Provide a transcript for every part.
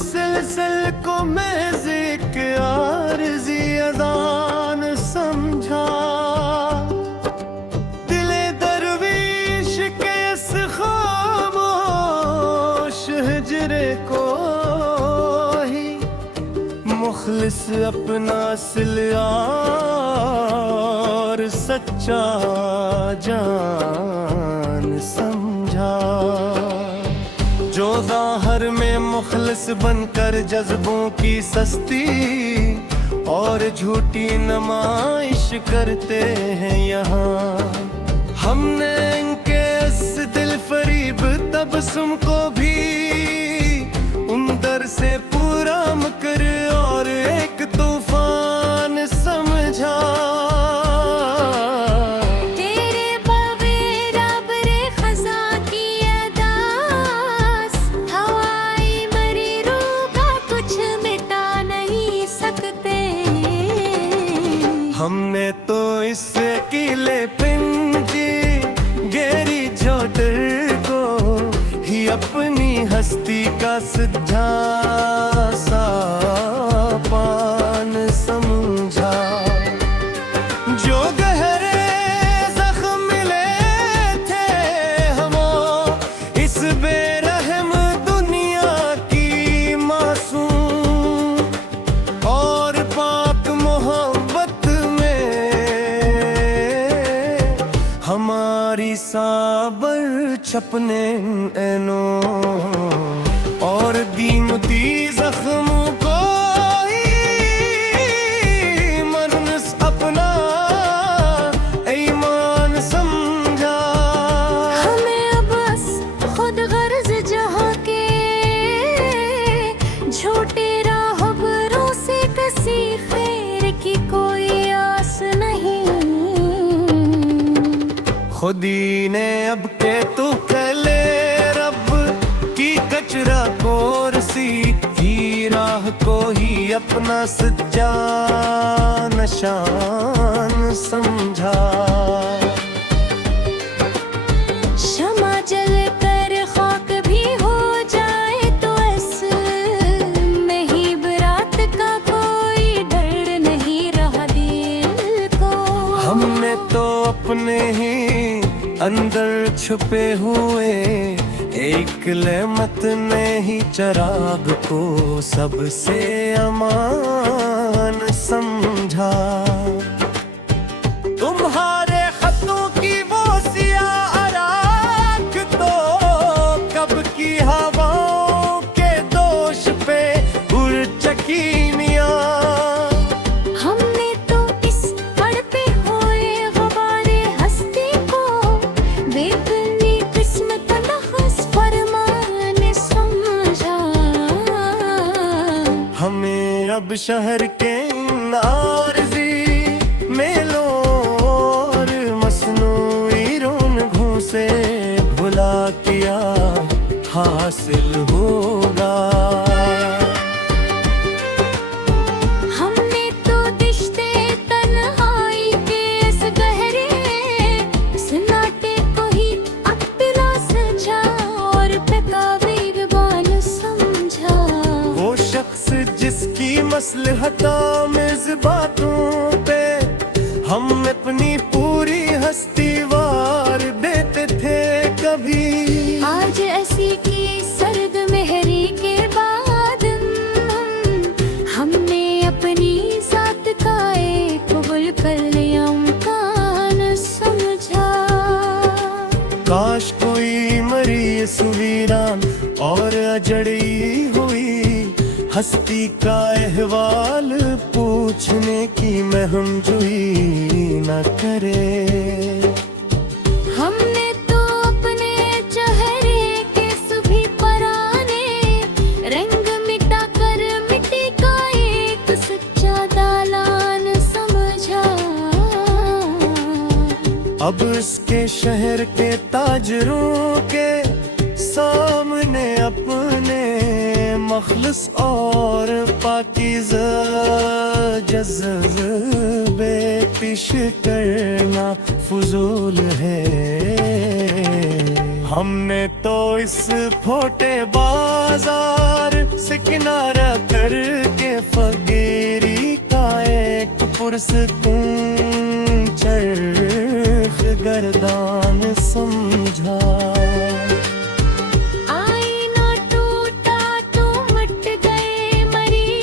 मुसलसल को महज़िक आरज़ी अज़ान समझा। दिले दरवीश के इस खामोश हिजरे को ही मुखलिस अपना सिलयार सच्चा जान समझा। जो ज़ाहिर में मुखलिस बनकर जज्बों की सस्ती और झूठी नुमाइश करते हैं यहाँ, हमने इनके इस दिल फरीब तबस्सुम को भी उन दर से पूरा मकर और एक तूफान समझा। हमने तो इससे किले पिंजी गहरी झोटर को ही अपनी हस्ती का सच्चा सा पान समझा। जो गहरे जख्म मिले थे हमो इस बेरहम दुनिया की मासूम और पाक मोहब्बत हमारी साबर छपने एनो और कीमती जख्मों को ही मरनस अपना ईमान समझा। हमें अब बस खुद गर्ज जहाँ के झूठे राहबरों से किसी खैर की कोई आस नहीं। खुदी ने अब के तू कहले रब की कचरा कोरसी ही राह को ही अपना सच्चा निशान समझा। शमा जल कर खाक भी हो जाए तो इसमें ही बरात का कोई डर नहीं रहा दिल को। हमने तो अपने ही अंदर छुपे हुए एक लेमत ने ही चिराग को सबसे अमान समझा। तुम्हारे खतों की वो सियाह राख तो कब की हवाओं के दोष पे उड़ चकी मियां। हमें अब शहर के आरज़ी मेलों और मसनूई रौनकों से भुला किया हासिल होगा। हमने तो दिश्ते तन्हाई के इस गहरे सन्नाटे को ही अपना सजा और बेकाबिबान समझा। वो शख्स जिसकी मसलहता में बातों पे हम अपनी पूरी हस्ती वार देते थे कभी, आज ऐसी की सर्द मेहरी के बाद हमने अपनी जात का एक बुलबुल समझा। काश कोई मरी सुवीरान और अजड़ी हुई हस्ती का अहवाल पूछने की महमजुई न करे। हमने तो अपने चेहरे के सभी पराने रंग मिटा कर मिट्टी का एक सच्चा दालान समझा। अब इसके शहर के ताजरों के सामने अपने मखलस और पाकीज़ा जज़्बे पेश करना फजूल है। हमने तो इस फोटे बाजार से किनारा करके फकीरी का एक पुरस्कून चरख गर्दान समझा। आईना टूटा तो मट गए मरी,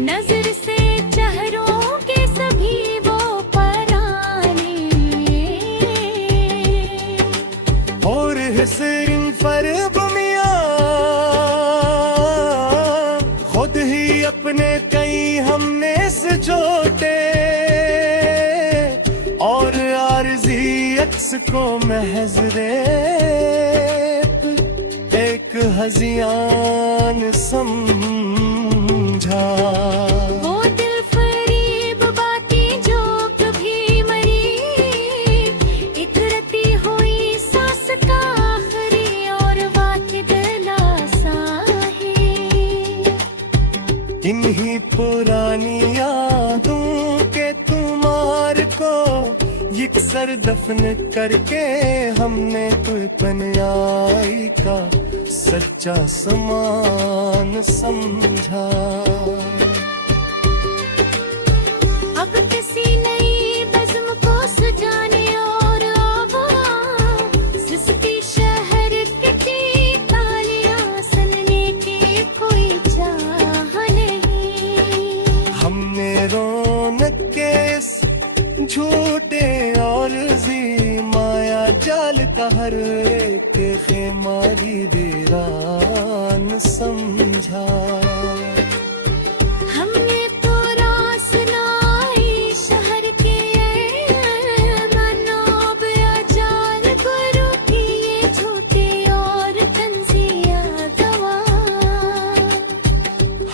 नजर से चेहरों के सभी वो पराने। और हिस्रिन फर्ब मियां खुद ही अपने कई हमने से छोटे, और आरज़ी अक्स को महज रेत एक हज़ियान समझा। वो दिल फरीब बातें जो कभी मरी, इतरती हुई सांस का आखिरी और वाकिद लासाही। इन्हीं पुरानी यादों के तुम्हार को यकसर दफन करके हमने तन्याई का सच्चा समान समझा। अब किसी नई बज़्म को सजाने और आवाज़ सिसकी शहर की तालियां सुनने की कोई चाह नहीं। हमने रौनक के इस झूठे और जी माया जाल का हर एक खेमारी वीरान समझा। हमने तो रास नाई शहर के मनोब अजाल गुरु की ये झूठी और तंजिया दवा।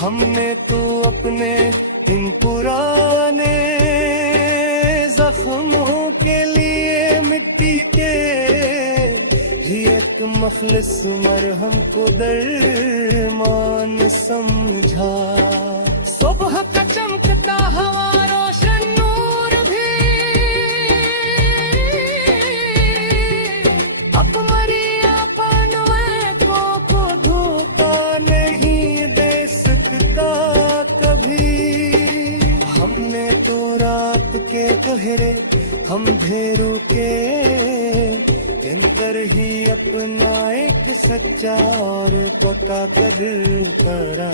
हमने तो अपने इन पुराने जख्मों के लिए मिट्टी के ही एक मखलिस मरहम को दरमान समझा। सुबह का चमकता हवा रोशन नूर भी अब मरियापन को धोखा नहीं दे सकता कभी। हमने तो रात के गहरे अंधेरों के अंदर ही अपना एक सच्चा और पक्का कदर करा।